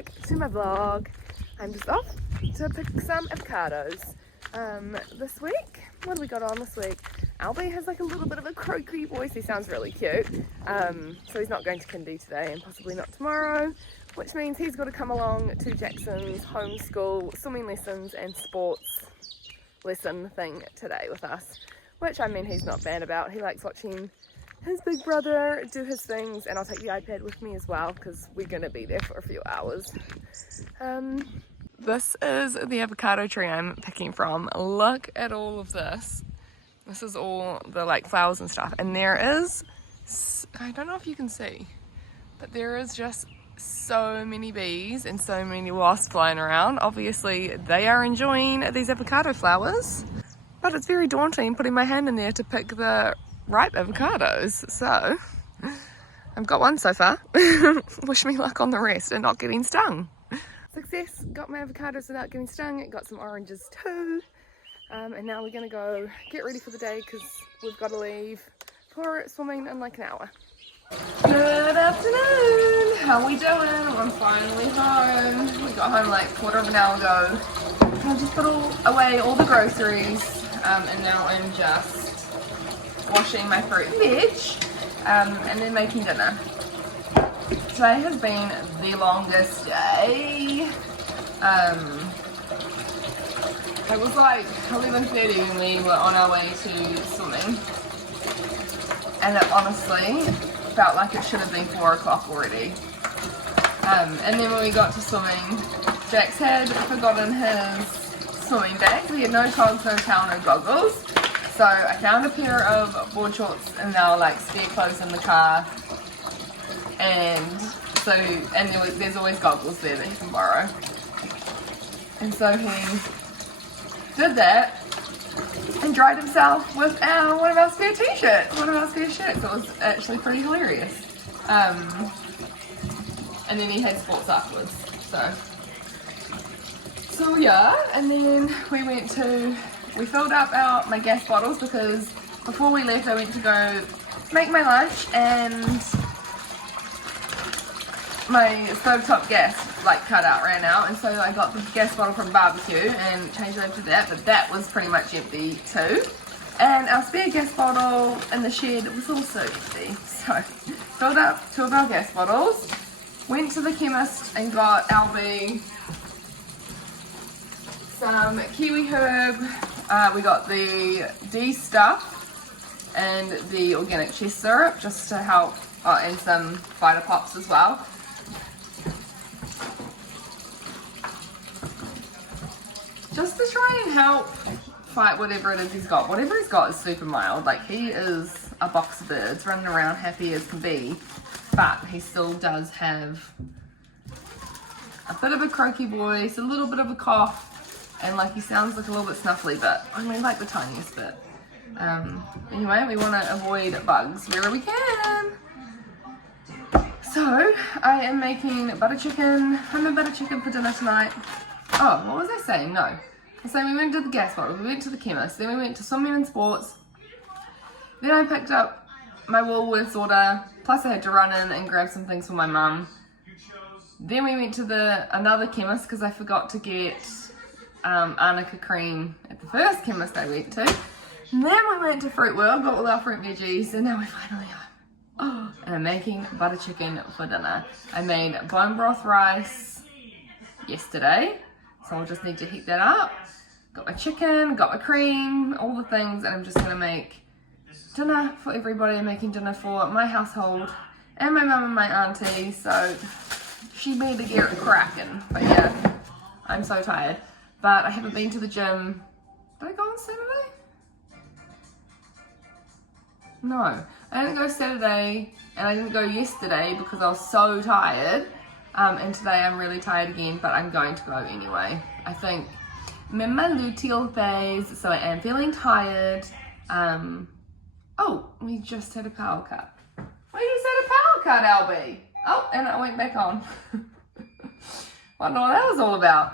back to my vlog. I'm just off to pick some avocados. This week, what have we got on this week? Albie has like a little bit of a croaky voice. He sounds really cute. So he's not going to kindy today and possibly not tomorrow, which means he's got to come along to Jackson's homeschool swimming lessons and sports lesson thing today with us, which I mean he's not bad about. He likes watching his big brother do his things, and I'll take the iPad with me as well because we're going to be there for a few hours. This is the avocado tree I'm picking from. Look at all of this. This is all the like flowers and stuff, and there is, I don't know if you can see, but there is just so many bees and so many wasps flying around. Obviously they are enjoying these avocado flowers, but it's very daunting putting my hand in there to pick the ripe avocados. So I've got one so far. Wish me luck on the rest and not getting stung. Success, got my avocados without getting stung. Got some oranges too. And now we're gonna go get ready for the day because we've got to leave for swimming in like an hour. Good afternoon, how we doing? I'm finally home. We got home like a quarter of an hour ago. I just put away all the groceries, and now I'm just washing my fruit and veg, and then making dinner. Today has been the longest day. It was like 11:30 when we were on our way to swimming, and it honestly felt like it should have been 4 o'clock already. And then when we got to swimming, Jax had forgotten his swimming bag. He had no togs, no towel, no goggles. So I found a pair of board shorts and they were like spare clothes in the car. And so, there's always goggles there that he can borrow. And so he did that and dried himself with one of our spare t-shirts, one of our spare shirts. It was actually pretty hilarious. And then he had sports afterwards. So yeah, and then we filled up my gas bottles because before we left I went to go make my lunch and my stovetop gas like ran out, and so I got the gas bottle from barbecue and changed it over to that, but that was pretty much empty too. And our spare gas bottle in the shed was also empty. So filled up 2 of our gas bottles, went to the chemist and got Albie some kiwi herb. We got the D stuff and the organic chest syrup just to help, and some Vita Pops as well. Just to try and help fight whatever it is he's got. Whatever he's got is super mild. Like, he is a box of birds running around happy as can be, but he still does have a bit of a croaky voice, a little bit of a cough, and like he sounds like a little bit snuffly, but I mean like the tiniest bit. Anyway, we want to avoid bugs wherever we can. So I am making butter chicken. I'm a butter chicken for dinner tonight. Oh, what was I saying? No. So we went to the gas bottle, we went to the chemist, then we went to swimming and sports. Then I picked up my Woolworths order, plus I had to run in and grab some things for my mum. Then we went to another chemist because I forgot to get arnica cream at the first chemist I went to. And then we went to Fruit World, got all our fruit veggies, and now we're finally home. Oh, and I'm making butter chicken for dinner. I made bone broth rice yesterday, so I'll just need to heat that up. Got my chicken, got my cream, all the things, and I'm just gonna make dinner for everybody. I'm making dinner for my household and my mum and my auntie, so she better get cracking. But yeah, I'm so tired. But I haven't been to the gym. Did I go on Saturday? No, I didn't go Saturday, and I didn't go yesterday because I was so tired. And today I'm really tired again, but I'm going to go anyway. I think I'm in my luteal phase, so I am feeling tired. Oh, we just had a power cut. We just had a power cut, Albie. Oh, and it went back on. Wonder what that was all about.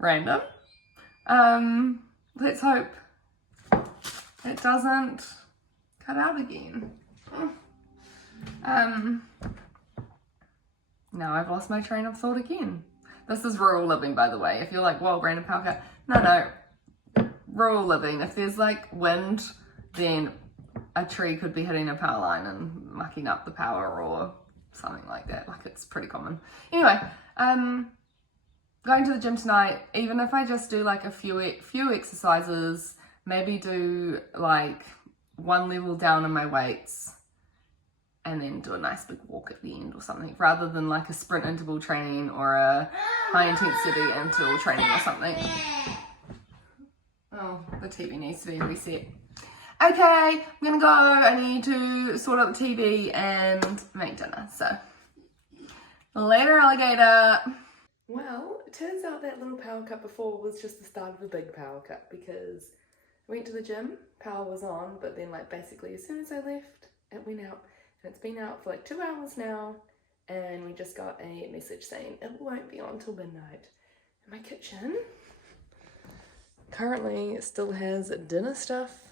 Random. Let's hope it doesn't cut out again. Now I've lost my train of thought again. This is rural living, by the way. If you're like, well, random power cut. No. Rural living. If there's like wind, then a tree could be hitting a power line and mucking up the power or something like that. Like, it's pretty common. Anyway, going to the gym tonight, even if I just do like a few exercises, maybe do like one level down in my weights and then do a nice big walk at the end or something, rather than like a sprint interval training or a high intensity interval training or something. Oh, the TV needs to be reset. Okay, I'm gonna go. I need to sort out the TV and make dinner. So, later, alligator. Well, it turns out that little power cut before was just the start of a big power cut, because I went to the gym, power was on, but then like basically as soon as I left, it went out. And it's been out for like 2 hours now, and we just got a message saying it won't be on till midnight. And my kitchen currently still has dinner stuff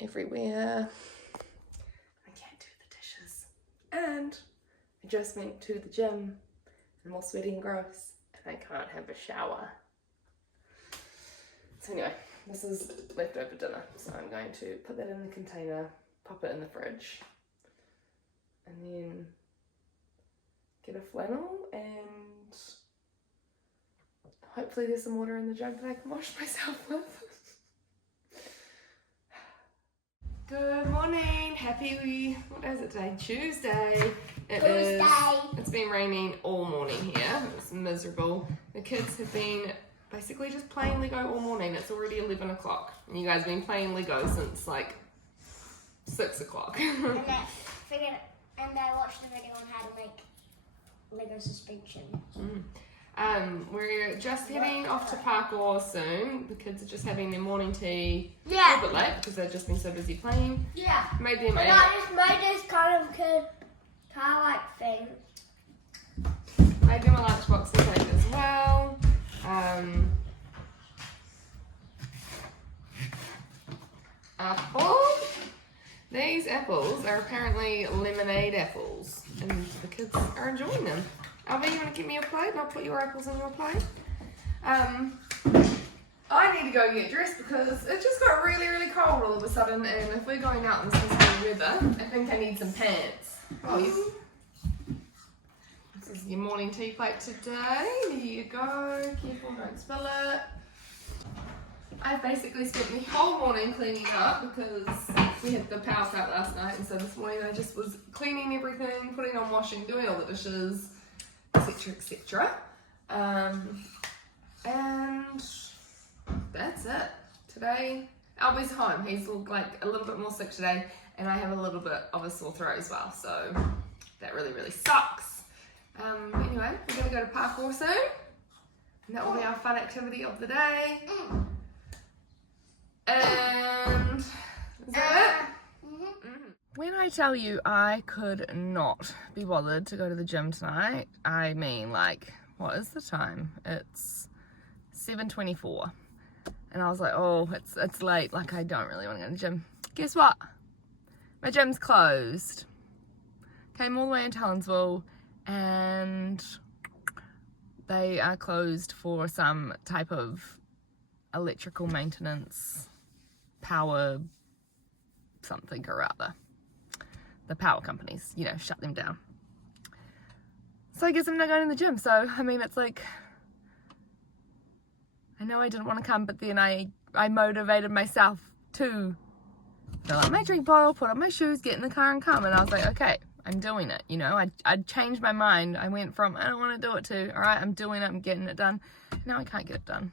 everywhere. I can't do the dishes. And I just went to the gym and I'm all sweaty and gross, and I can't have a shower. So anyway, this is leftover dinner. So I'm going to put that in the container, pop it in the fridge, and then get a flannel, and hopefully there's some water in the jug that I can wash myself with. Good morning, happy, what is it today? Tuesday. It's been raining all morning here. It's miserable. The kids have been basically just playing Lego all morning. It's already 11 o'clock, and you guys have been playing Lego since like 6 o'clock. And I watched the video on how to make Lego suspension. We're just heading off to parkour soon. The kids are just having their morning tea a Yeah. little bit late because they've just been so busy playing. Yeah. Made them And I just made this kind of car-like thing. Made them a lunchbox to take as well. Apple. These apples are apparently lemonade apples, and the kids are enjoying them. Albie, you want to give me your plate and I'll put your apples on your plate? I need to go get dressed because it just got really, really cold all of a sudden, and if we're going out in this weather, I think I need some pants. Oh, yes. This is your morning tea plate today. There you go. Careful, don't spill it. I basically spent the whole morning cleaning up because we had the power cut last night, and so this morning I just was cleaning everything, putting on washing, doing all the dishes, etc, etc. And that's it. Today, Albie's home. He's like a little bit more sick today, and I have a little bit of a sore throat as well, so that really, really sucks. Anyway, we're going to go to parkour soon, and that will be our fun activity of the day. And is that it? When I tell you I could not be bothered to go to the gym tonight, I mean, like, what is the time? It's 7:24, and I was like, oh, it's late, like, I don't really want to go to the gym. Guess what? My gym's closed. Came all the way into Helensville, and they are closed for some type of electrical maintenance, power something or other. The power companies, you know, shut them down. So I guess I'm not going to the gym. So, I mean, it's like, I know I didn't want to come, but then I motivated myself to fill up my drink bottle, put on my shoes, get in the car and come. And I was like, okay, I'm doing it, you know. I'd changed my mind. I went from, I don't want to do it to, all right, I'm doing it, I'm getting it done. Now I can't get it done.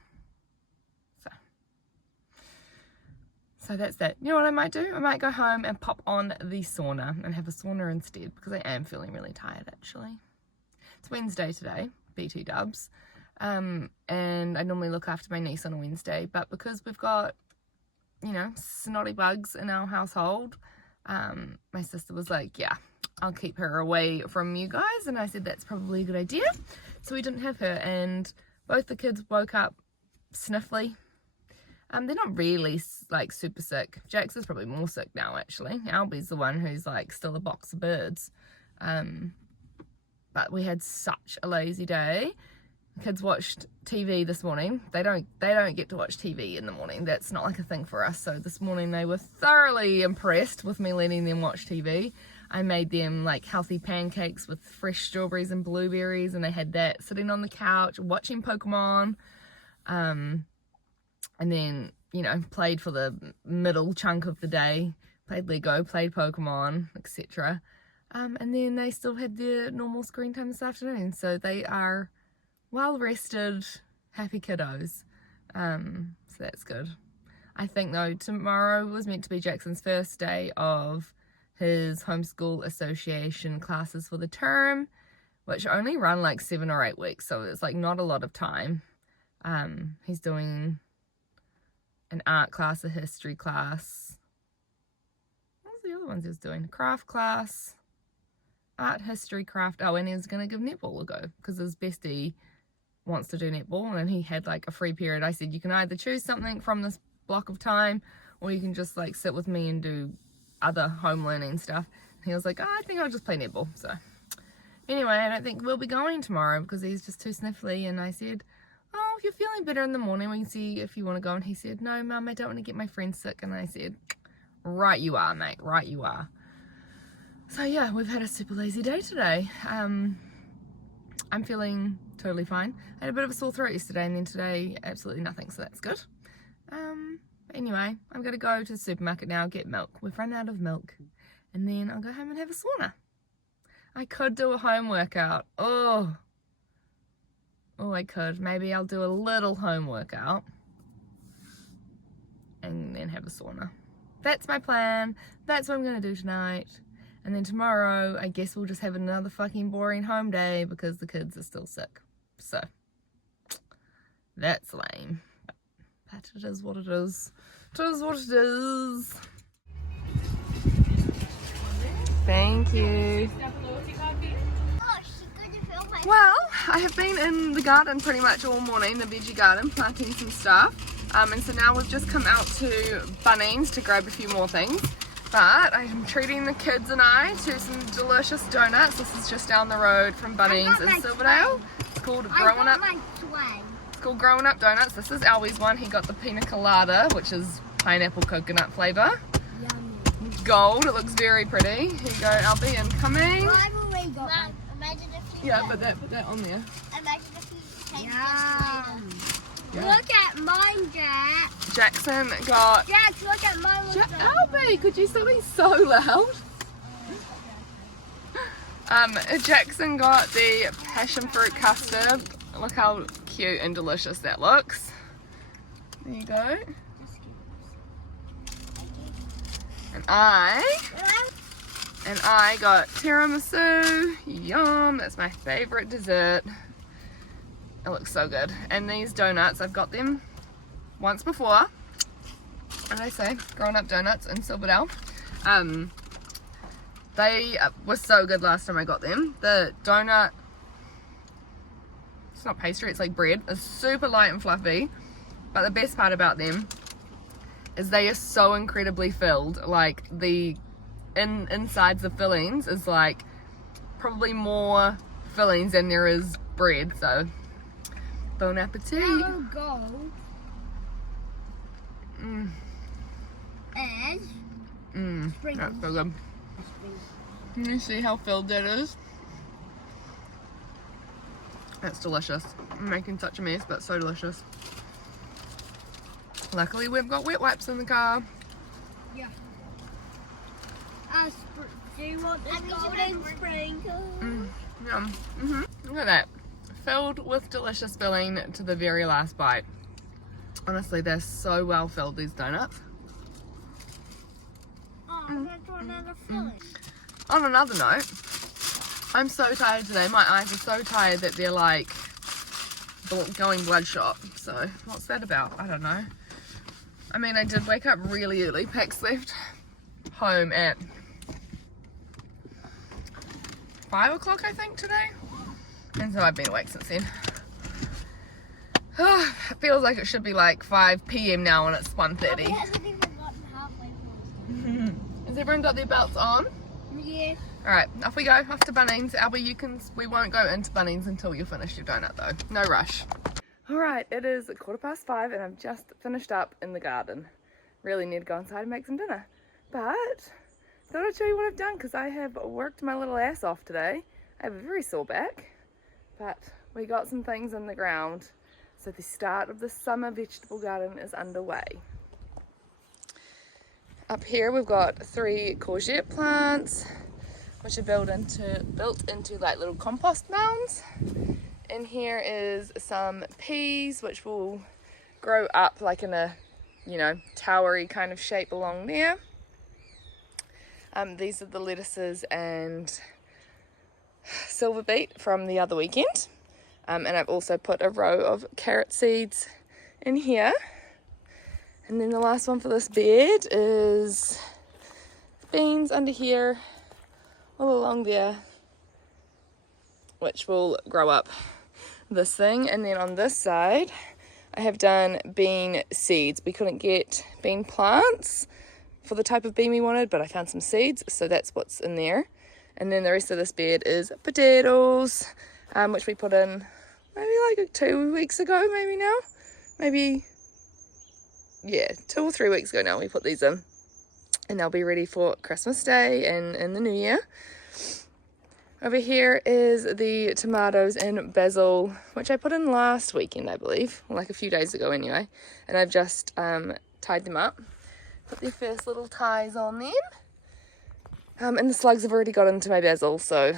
So that's that. You know what I might do? I might go home and pop on the sauna and have a sauna instead, because I am feeling really tired actually. It's Wednesday today, BT dubs. And I normally look after my niece on a Wednesday, but because we've got, you know, snotty bugs in our household, my sister was like, yeah, I'll keep her away from you guys. And I said, that's probably a good idea. So we didn't have her, and both the kids woke up sniffly. They're not really like super sick. Jax is probably more sick now actually. Albie's the one who's like still a box of birds. but we had such a lazy day. The kids watched TV this morning. They don't get to watch TV in the morning. That's not like a thing for us. So this morning they were thoroughly impressed with me letting them watch TV. I made them like healthy pancakes with fresh strawberries and blueberries, and they had that sitting on the couch watching Pokemon. And then, you know, played for the middle chunk of the day, played Lego, played Pokemon, etc. And then they still had their normal screen time this afternoon. So they are well rested, happy kiddos. So that's good. I think though tomorrow was meant to be Jackson's first day of his homeschool association classes for the term, which only run like 7 or 8 weeks, so it's like not a lot of time. He's doing an art class, a history class. What was the other ones he was doing? Craft class, art, history, craft. Oh, and he was going to give netball a go because his bestie wants to do netball, and he had like a free period. I said, you can either choose something from this block of time, or you can just like sit with me and do other home learning stuff. And he was like, oh, I think I'll just play netball. So anyway, I don't think we'll be going tomorrow because he's just too sniffly. And I said, oh, if you're feeling better in the morning, we can see if you want to go. And he said, no, Mum, I don't want to get my friends sick. And I said, right you are, mate, right you are. So yeah, we've had a super lazy day today. I'm feeling totally fine. I had a bit of a sore throat yesterday, and then today absolutely nothing, so that's good. Anyway, I'm gonna go to the supermarket now, get milk. We've run out of milk, and then I'll go home and have a sauna. I could do a home workout. Oh, I could. Maybe I'll do a little home workout and then have a sauna. That's my plan. That's what I'm gonna do tonight. And then tomorrow, I guess we'll just have another fucking boring home day because the kids are still sick. So, that's lame. But it is what it is. It is what it is. Thank you. Well, I have been in the garden pretty much all morning, the veggie garden, planting some stuff. And so now we've just come out to Bunnings to grab a few more things. But I'm treating the kids and I to some delicious donuts. This is just down the road from Bunnings in Silverdale. It's called Growing Up. It's called Growing Up Donuts. This is Albie's one. He got the pina colada, which is pineapple coconut flavour. Yummy. Gold. It looks very pretty. Here you go, Albie, incoming. Well, I've already got one. Imagine if you Yeah, put that on there. Imagine if you take this. Yeah. Look at mine, Jack. Jackson got... Jack, look at mine. Albie, could you stop being so loud? Jackson got the passion fruit custard. Look how cute and delicious that looks. There you go. And I got tiramisu. Yum, that's my favorite dessert. It looks so good. And these donuts, I've got them once before. And I say, Grown Up Donuts in Silverdale. They were so good last time I got them. The donut, it's not pastry, it's like bread. It's super light and fluffy. But the best part about them is they are so incredibly filled. Like the insides the fillings is like probably more fillings than there is bread. So bon appetit. Yellow gold. And That's so good. Can you see how filled that is? That's delicious. I'm making such a mess, but so delicious. Luckily we've got wet wipes in the car. Yeah. Do you want this golden sprinkle? Yum. Look at that. Filled with delicious filling to the very last bite. Honestly, they're so well filled, these donuts. On another note, I'm so tired today. My eyes are so tired that they're like going bloodshot. So what's that about? I don't know. I mean, I did wake up really early. Pax left home at 5 o'clock, I think, today. And so I've been awake since then. Oh, it feels like it should be like 5 p.m. now and it's 1:30. It hasn't even gotten halfway past. Has everyone got their belts on? Yeah. Alright, off we go, off to Bunnings. Albie, we won't go into Bunnings until you finish your donut though. No rush. Alright, it is 5:15 and I've just finished up in the garden. Really need to go inside and make some dinner. But thought I'd show you what I've done because I have worked my little ass off today. I have a very sore back, but we got some things in the ground. So the start of the summer vegetable garden is underway. Up here we've got 3 courgette plants, which are built into like little compost mounds. In here is some peas, which will grow up like in a, towery kind of shape along there. These are the lettuces and silver beet from the other weekend. And I've also put a row of carrot seeds in here. And then the last one for this bed is beans under here, all along there, which will grow up this thing. And then on this side, I have done bean seeds. We couldn't get bean plants for the type of bean we wanted, but I found some seeds, so that's what's in there. And then the rest of this bed is potatoes, which we put in maybe like 2 weeks ago, maybe now. Maybe, yeah, 2 or 3 weeks ago now we put these in. And they'll be ready for Christmas Day and in the new year. Over here is the tomatoes and basil, which I put in last weekend, I believe. Like a few days ago anyway. And I've just tied them up. Put their first little ties on them. And the slugs have already got into my basil, so...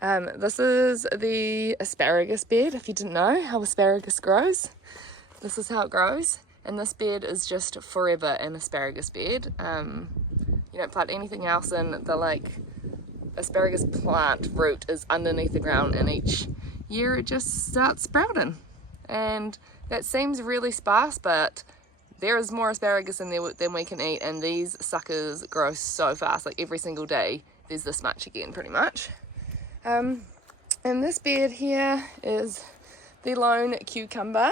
this is the asparagus bed, if you didn't know how asparagus grows. This is how it grows. And this bed is just forever an asparagus bed. You don't plant anything else in. The asparagus plant root is underneath the ground, and each year it just starts sprouting. And that seems really sparse, but there is more asparagus in there than we can eat, and these suckers grow so fast. Like every single day there's this much again, pretty much. And this bed here is the lone cucumber.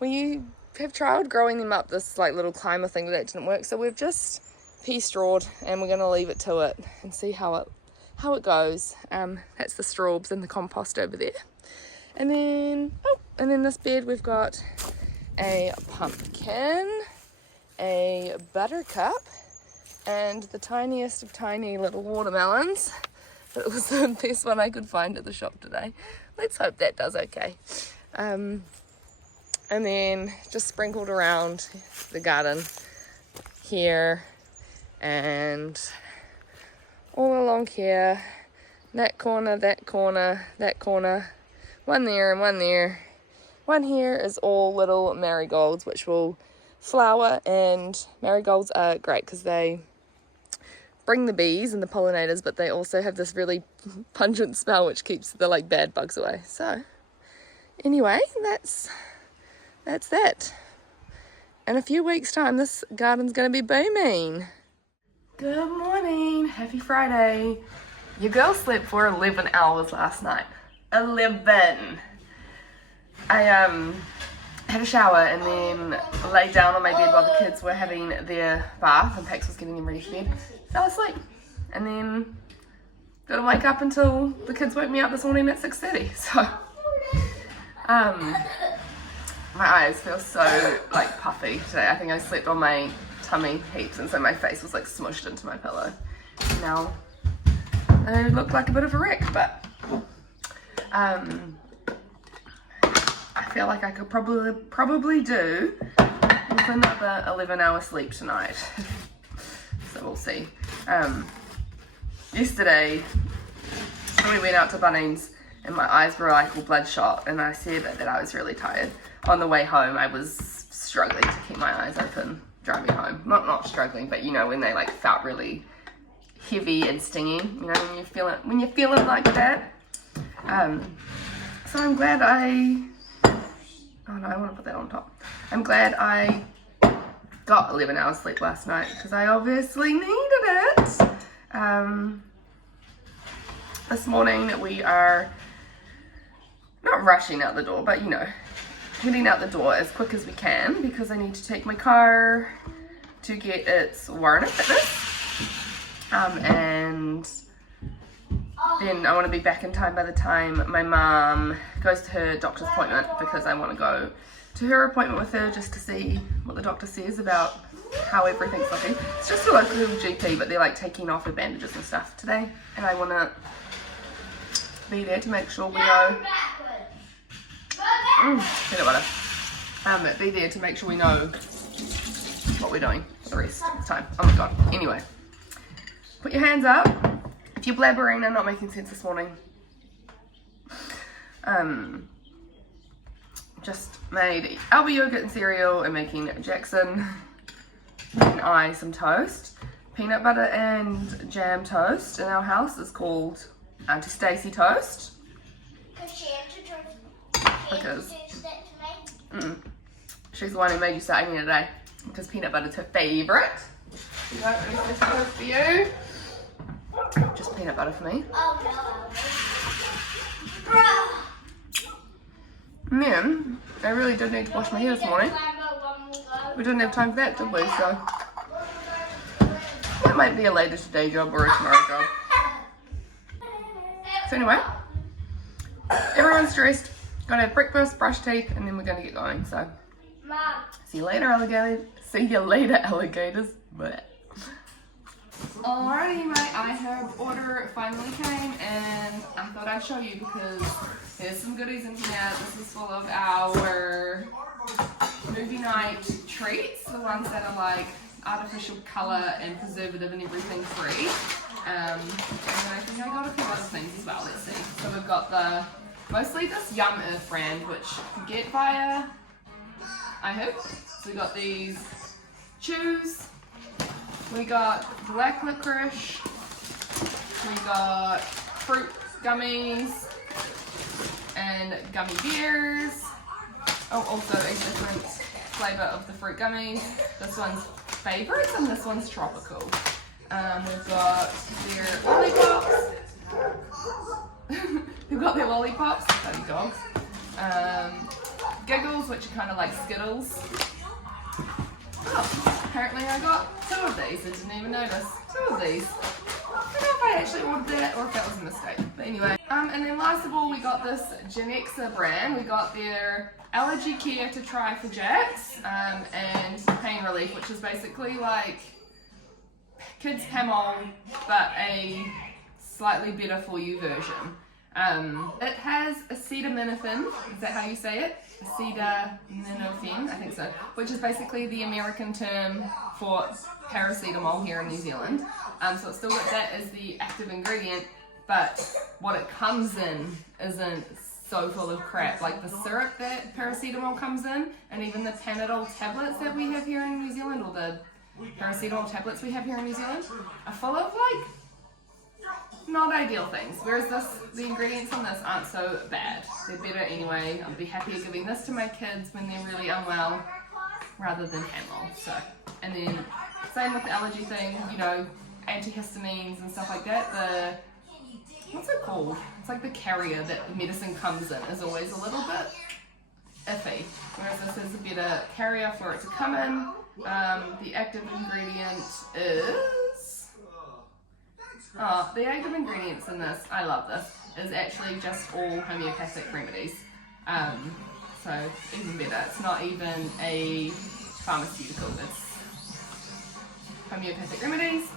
We have tried growing them up this little climber thing, but that didn't work, so we've just pea strawed and we're going to leave it to it and see how it goes. That's the straws and the compost over there. And then this bed we've got a pumpkin, a buttercup, and the tiniest of tiny little watermelons. But it was the best one I could find at the shop today. Let's hope that does okay. And then just sprinkled around the garden here and all along here, that corner, that corner, that corner, one there and one there. One here is all little marigolds, which will flower, and marigolds are great because they bring the bees and the pollinators, but they also have this really pungent smell which keeps the bad bugs away. So anyway, that's that. In a few weeks time this garden's gonna be booming. Good morning, happy Friday. Your girl slept for 11 hours last night. 11. I had a shower and then laid down on my bed while the kids were having their bath and Pax was getting them ready for bed. Fell asleep, and then didn't wake up until the kids woke me up this morning at 6:30. So my eyes feel so puffy today. I think I slept on my tummy heaps, and so my face was smushed into my pillow. Now I look like a bit of a wreck, but I feel like I could probably do with another 11-hour sleep tonight. So we'll see. Yesterday we went out to Bunnings and my eyes were all bloodshot, and I said that I was really tired. On the way home I was struggling to keep my eyes open driving home. Not struggling, but when they felt really heavy and stinging, when you're feeling like that. So I'm glad oh no, I want to put that on top. I'm glad I got 11 hours sleep last night because I obviously needed it. This morning we are not rushing out the door, but heading out the door as quick as we can because I need to take my car to get its warrant of fitness. And then I want to be back in time by the time my mum goes to her doctor's appointment, because I want to go to her appointment with her just to see what the doctor says about how everything's looking. It's just a local GP, but they're like taking off her bandages and stuff today, and I want to be there to make sure we know. Peanut butter. Be there to make sure we know what we're doing for the rest of the time. Oh my god. Anyway, put your hands up if you're blabbering and not making sense this morning. Just made Alba yogurt and cereal, and making Jackson and I some toast. Peanut butter and jam toast in our house is called Auntie Stacey toast. Because she's the one who made you start eating it today, because peanut butter's her favourite. You know, this toast for you. Just peanut butter for me. And then, I really did need to wash my hair this morning. We didn't have time for that, did we? So, that might be a later today job or a tomorrow job. So anyway, everyone's dressed, gotta have breakfast, brush teeth, and then we're gonna get going. So, see you later, alligators. See you later, alligators. Blech. Alrighty, my iHerb order finally came, and I thought I'd show you because there's some goodies in here. This is full of our movie night treats, the ones that are like artificial colour and preservative and everything free. And I think I got a few other things as well. Let's see. So we've got mostly this Yum Earth brand, which you get via iHerb. So we got these chews. We got black licorice, we got fruit gummies, and gummy bears. Oh, also a different flavour of the fruit gummies. This one's favourites and this one's tropical. We've got their lollipops. We've got their lollipops, bloody dogs. Giggles, which are kind of like Skittles. Oh, apparently I got 2 of these. I didn't even notice. 2 of these. I don't know if I actually ordered that or if that was a mistake. But anyway. And then last of all, we got this Genexa brand. We got their allergy care to try for Jax, and pain relief, which is basically like kids Pamol, but a slightly better for you version. It has acetaminophen, is that how you say it? Acetaminophen, I think so, which is basically the American term for paracetamol here in New Zealand. So it's still got that as the active ingredient, but what it comes in isn't so full of crap. Like the syrup that paracetamol comes in, and even the Panadol tablets that we have here in New Zealand, or the paracetamol tablets we have here in New Zealand, are full of like not ideal things, whereas the ingredients on this aren't so bad. They're better anyway. I'll be happier giving this to my kids when they're really unwell rather than Pamol. So, and then same with the allergy thing, you know, antihistamines and stuff like that. What's it called? It's like the carrier that the medicine comes in is always a little bit iffy, whereas this is a better carrier for it to come in. The active ingredient is... the active ingredients in this, I love this, is actually just all homeopathic remedies. So even better. It's not even a pharmaceutical, it's homeopathic remedies.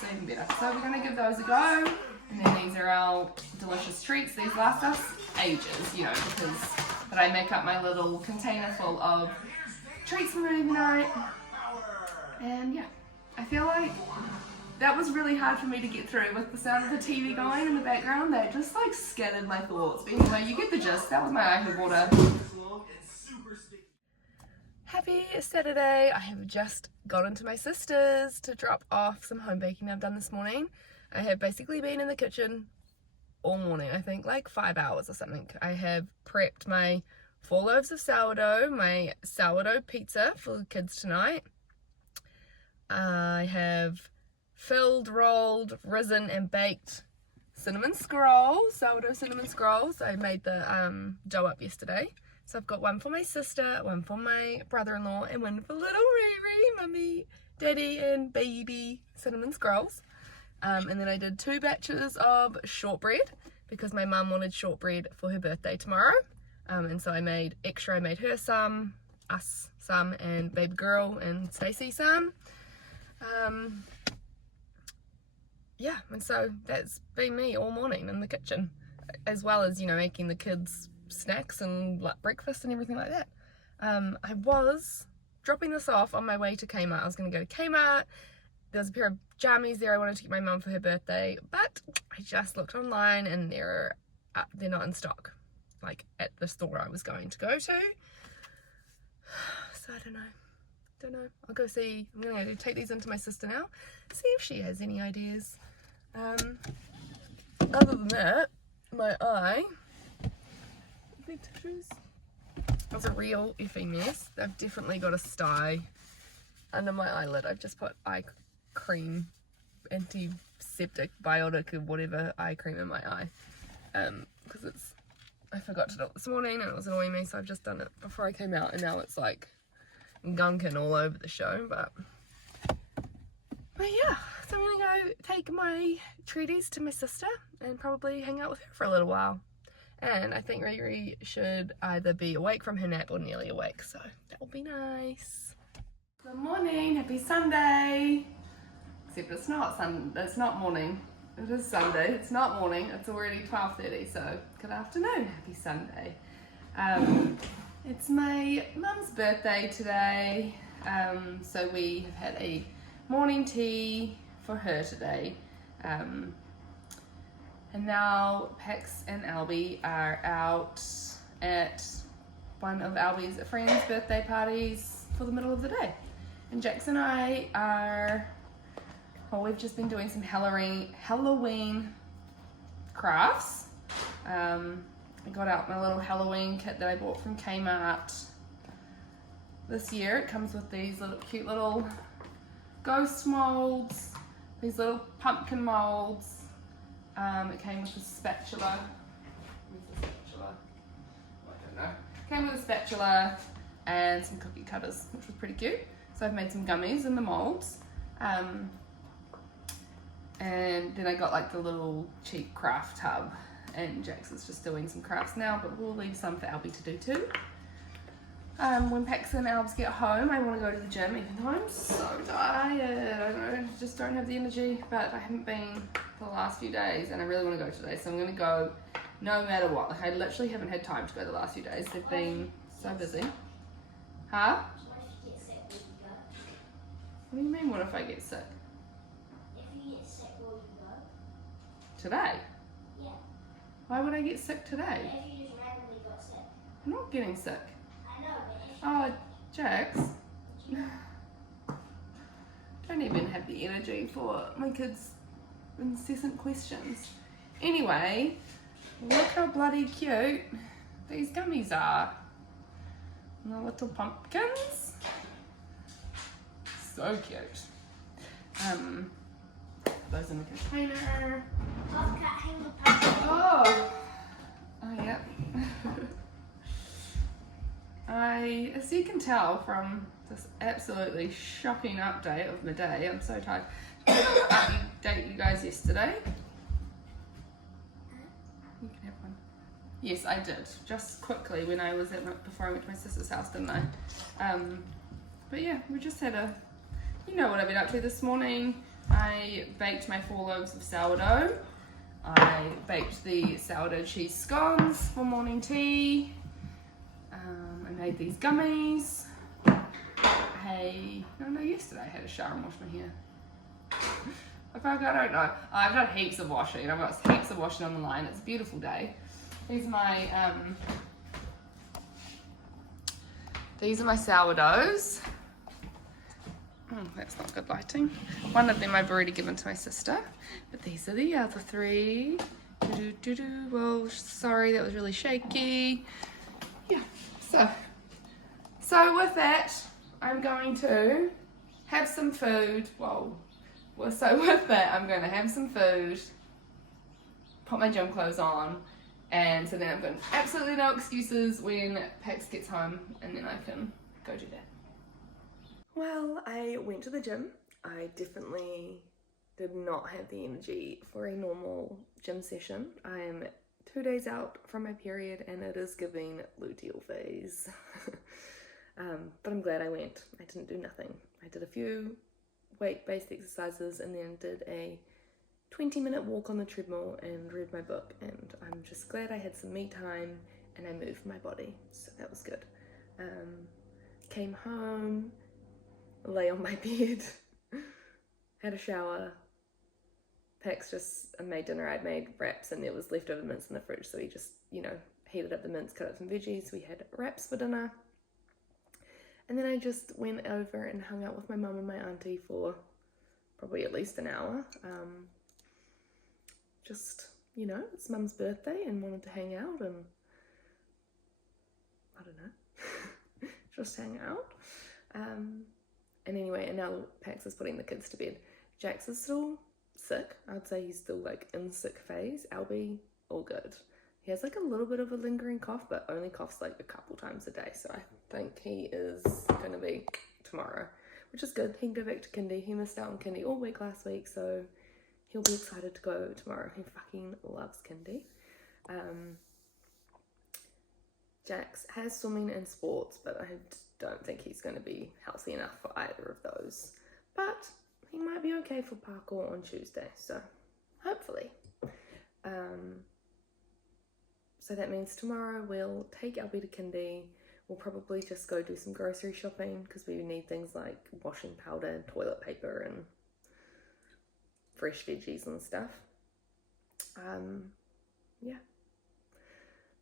So even better. So we're going to give those a go. And then these are our delicious treats. These last us ages, you know, but I make up my little container full of treats for movie night. And yeah, I feel like that was really hard for me to get through with the sound of the TV going in the background. That just like scattered my thoughts. But anyway, you get the gist. That was my iHerb order. Happy Saturday. I have just gone into my sister's to drop off some home baking I've done this morning. I have basically been in the kitchen all morning, I think like 5 hours or something. I have prepped my 4 loaves of sourdough, my sourdough pizza for the kids tonight. I have filled, rolled, risen and baked cinnamon scrolls, sourdough cinnamon scrolls. I made the dough up yesterday. So I've got one for my sister, one for my brother-in-law, and one for little Riri, mummy, daddy and baby cinnamon scrolls. And then I did 2 batches of shortbread because my mum wanted shortbread for her birthday tomorrow. And so I made extra. I made her some, us some, and baby girl and Stacey some. Yeah, and so that's been me all morning in the kitchen, as well as, you know, making the kids snacks and like breakfast and everything like that. I was dropping this off on my way to Kmart. I was going to go to Kmart. There's a pair of jammies there I wanted to get my mum for her birthday, but I just looked online and they're not in stock, like at the store I was going to go to. So I don't know. I'll go see. I'm going to take these into my sister now, see if she has any ideas. Other than that, my eye, big tissues. It's a real effing mess. I've definitely got a sty under my eyelid. I've just put eye cream, antiseptic, biotic, or whatever eye cream in my eye. Because I forgot to do it this morning and it was annoying me, so I've just done it before I came out, and now it's like gunking all over the show. But yeah, so I'm gonna go take my treaties to my sister and probably hang out with her for a little while. And I think Riri should either be awake from her nap or nearly awake, so that'll be nice. Good morning, happy Sunday. Except it's not morning. It is Sunday, it's not morning, it's already 12:30, so good afternoon, happy Sunday. It's my mum's birthday today, so we have had a morning tea for her today. And now Pax and Albie are out at one of Albie's friends' birthday parties for the middle of the day. And Jax and I are, well, we've just been doing some Halloween crafts. I got out my little Halloween kit that I bought from Kmart this year. It comes with these little cute little ghost molds, these little pumpkin molds. It came with a spatula. Where's the spatula? Oh, I don't know. Came with a spatula and some cookie cutters, which was pretty cute. So I've made some gummies in the molds. And then I got like the little cheap craft tub, and Jax is just doing some crafts now, but we'll leave some for Albie to do too. When Pax and Albs get home, I want to go to the gym, even though I'm so tired. I just don't have the energy, but I haven't been for the last few days, and I really want to go today, so I'm going to go no matter what. Like, I literally haven't had time to go the last few days. They've been so busy. Huh? What do you mean, what if I get sick? If you get sick, will you go? Today? Yeah. Why would I get sick today? If you just randomly got sick. I'm not getting sick. I know, but if Oh, Jax. Don't even have the energy for my kids' incessant questions. Anyway, look how bloody cute these gummies are. And the little pumpkins. So cute. Those in the container. I've got hang the pumpkin. Oh, yeah. As you can tell from this absolutely shocking update of my day, I'm so tired. Did I update you guys yesterday? You can have one. Yes, I did. Just quickly when I was before I went to my sister's house, didn't I? But yeah, we just had you know what I've been up to this morning. I baked my 4 loaves of sourdough. I baked the sourdough cheese scones for morning tea. I made these gummies. Yesterday I had a shower and washed my hair. I don't know. I've done heaps of washing. I've got heaps of washing on the line. It's a beautiful day. These are my sourdoughs. That's not good lighting. One of them I've already given to my sister, but these are the other 3. Well, sorry, that was really shaky. Yeah, so with that, I'm going to have some food. So with that, I'm going to have some food, put my gym clothes on, and so then I've got absolutely no excuses when Pax gets home, and then I can go do that. Well, I went to the gym. I definitely did not have the energy for a normal gym session. I am 2 days out from my period and it is giving luteal phase. But I'm glad I went. I didn't do nothing. I did a few weight-based exercises and then did a 20-minute walk on the treadmill and read my book, and I'm just glad I had some me time and I moved my body, so that was good. Came home, lay on my bed, had a shower. Pax just made dinner. I'd made wraps and there was leftover mince in the fridge, so he just, heated up the mince, cut up some veggies. We had wraps for dinner. And then I just went over and hung out with my mum and my auntie for probably at least an hour. It's mum's birthday and wanted to hang out and, I don't know, just hang out. And anyway, and now Pax is putting the kids to bed. Jax is still sick. I'd say he's still like in sick phase. Albie, all good. He has like a little bit of a lingering cough, but only coughs like a couple times a day. So I think he is going to be tomorrow, which is good. He can go back to kindy. He missed out on kindy all week last week, so he'll be excited to go tomorrow. He fucking loves kindy. Jax has swimming and sports, but I don't think he's going to be healthy enough for either of those. But he might be okay for parkour on Tuesday, so hopefully. So that means tomorrow we'll take Albie to kindy. We'll probably just go do some grocery shopping because we need things like washing powder, toilet paper, and fresh veggies and stuff. Yeah.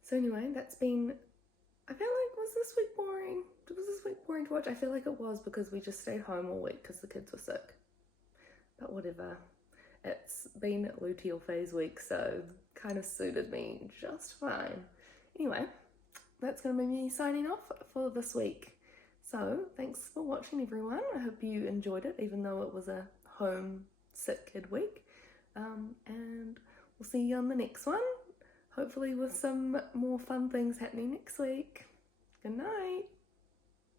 So anyway, that's been, I feel like, was this week boring? Was this week boring to watch? I feel like it was because we just stayed home all week because the kids were sick. But whatever. It's been luteal phase week, so kind of suited me just fine. Anyway, that's going to be me signing off for this week. So thanks for watching, everyone. I hope you enjoyed it, even though it was a home sick kid week. And we'll see you on the next one, hopefully with some more fun things happening next week. Good night.